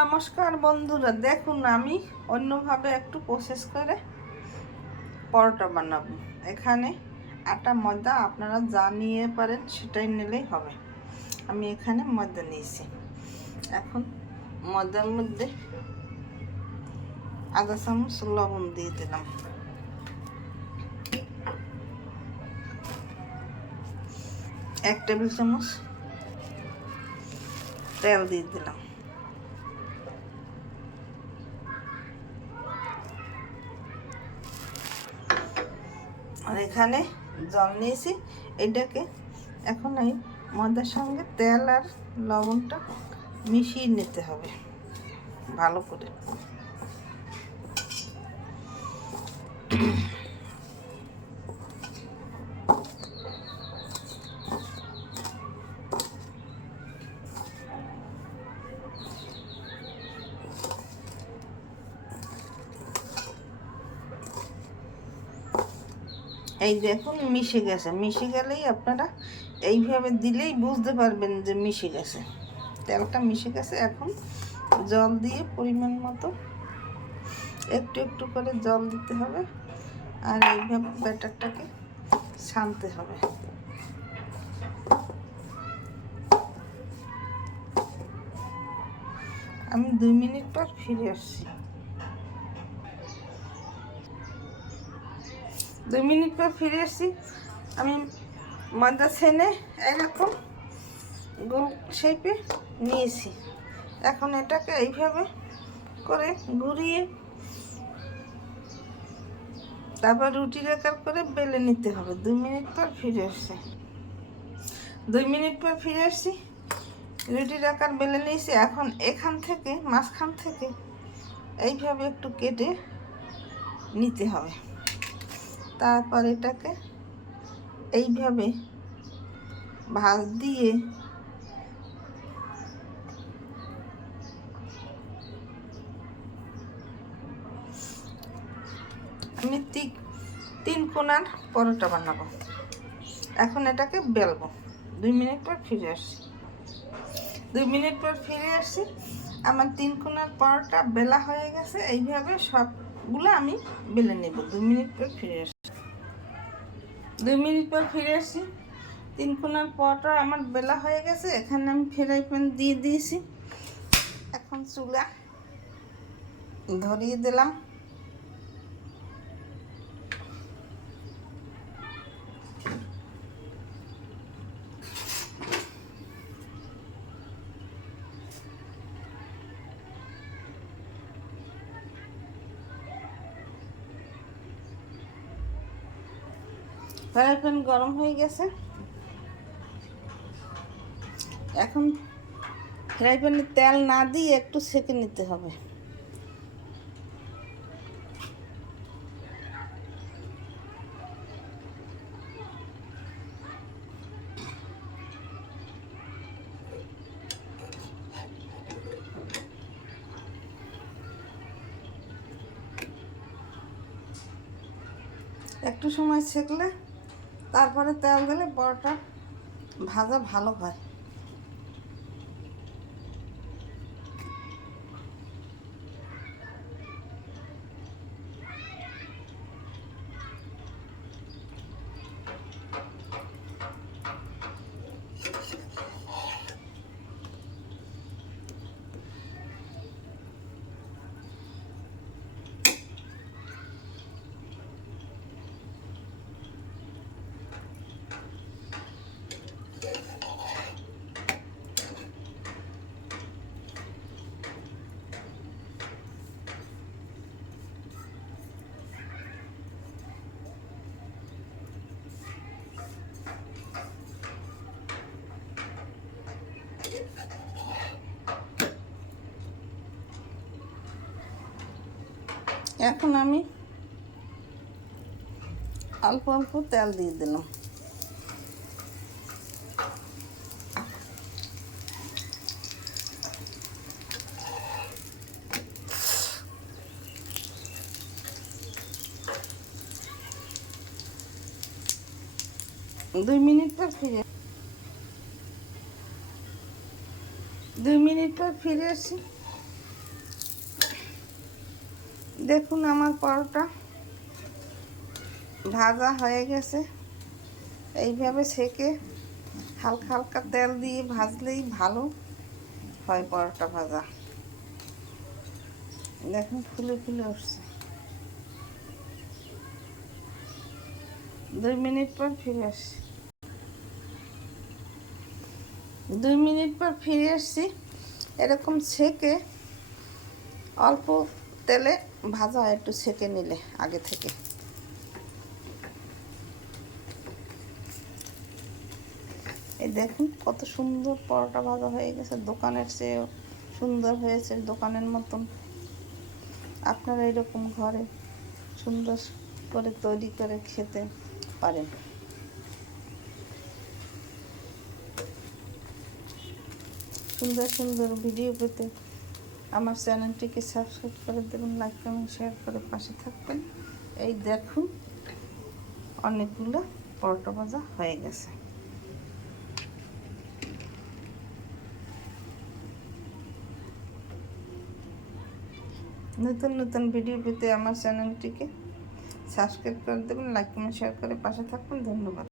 নমস্কার বন্ধুরা, দেখুন আমি অন্যভাবে একটু প্রসেস করে পরোটা বানাবো। এখানে আটা ময়দা আপনারা যা নিয়ে পারেন সেটাই নিলেই হবে। আমি এখানে ময়দা নিয়েছি। এখন ময়দার মধ্যে আধা চামচ লবণ দিয়ে দিলাম, 1 টেবিল চামচ তেল দিয়ে দিলাম, আর এখানে জল নিয়েছি। এটাকে এখন এই ময়দার সঙ্গে তেল আর লবণটা মিশিয়ে নিতে হবে ভালো করে। এই দেখুন মিশে গেছে। মিশে গেলেই আপনারা এইভাবে দিলেই বুঝতে পারবেন যে মিশে গেছে, তেলটা মিশে গেছে। এখন জল দিয়ে পরিমাণ মতো একটু একটু করে জল দিতে হবে, আর এইভাবে ব্যাটারটাকে ছানতে হবে। আমি 2 মিনিট পর ফিরে আসছি। 2 মিনিট পর ফিরে এসেছি। আমি ময়দা ছেনে এরকম গোল শেপে নিয়েছি। এখন এটাকে এইভাবে করে ঘুরিয়ে তারপর রুটির আকার করে বেলে নিতে হবে। 2 মিনিট পর ফিরে আসছি। 2 মিনিট পর ফিরে আসছি, রুটির আকার বেলে নিয়েছি। এখন এখান থেকে মাঝখান থেকে এইভাবে একটু কেটে নিতে হবে। তারপর এটাকে এইভাবে ভাঁজ দিয়ে আমি 3 কোণার পরোটা বানাবো। এখন এটাকে বেলবো। 2 মিনিট পর ফিরে আসছি। 2 মিনিট পর ফিরে আসছি। আমার 3 কোণার পরোটা বেলা হয়ে গেছে। এইভাবে সবগুলো আমি বেলে নেব। 2 মিনিট পর ফিরে আসছি। 2 মিনিট পর ফিরে আসছি। 3 কোণার পরোটা আমার বেলা হয়ে গেছে। এখানে আমি ফ্রাই প্যান দিয়ে দিয়েছি। এখন চুলা ধরিয়ে দিলাম। ফ্রাই প্যান গরম হয়ে গেছে। এখন ফ্রাই প্যানে তেল না দিয়ে একটু সেঁকে নিতে হবে। একটু সময় সেঁকলে তারপরে তেল দিলে পরোটা ভাজা ভালো হয়। এখন আমি অল্প অল্প তেল দিয়ে দিলাম। দুই মিনিট পর ফিরে আসি। দেখুন আমার পরোটা ভাজা হয়ে গেছে। এইভাবে সেকে হালকা হালকা তেল দিয়ে ভাজলেই ভালো হয় পরোটা ভাজা। দেখুন ফুলে ফুলে উঠছে। 2 মিনিট পর ফিরে আসছি। 2 মিনিট পর ফিরে আসছি। এরকম সেকে অল্প তেলে ভাজা একটু সেকে নিলে আগে থেকে। এই দেখুন কত সুন্দর পরোটা ভাজা হয়ে গেছে, দোকানের চেয়েও সুন্দর হয়েছে, দোকানের মতন। আপনারা এরকম ঘরে সুন্দর করে তৈরি করে খেতে পারেন। সুন্দর সুন্দর ভিডিও পেতে আমার চ্যানেলটিকে সাবস্ক্রাইব করে দেবেন, লাইক কমেন্ট শেয়ার করে পাশে থাকবেন। এই দেখুন অনেকগুলো পরোটা ভাজা হয়ে গেছে। নতুন নতুন ভিডিও পেতে আমার চ্যানেলটিকে সাবস্ক্রাইব করে দেবেন, লাইক কমেন্ট শেয়ার করে পাশে থাকবেন। ধন্যবাদ।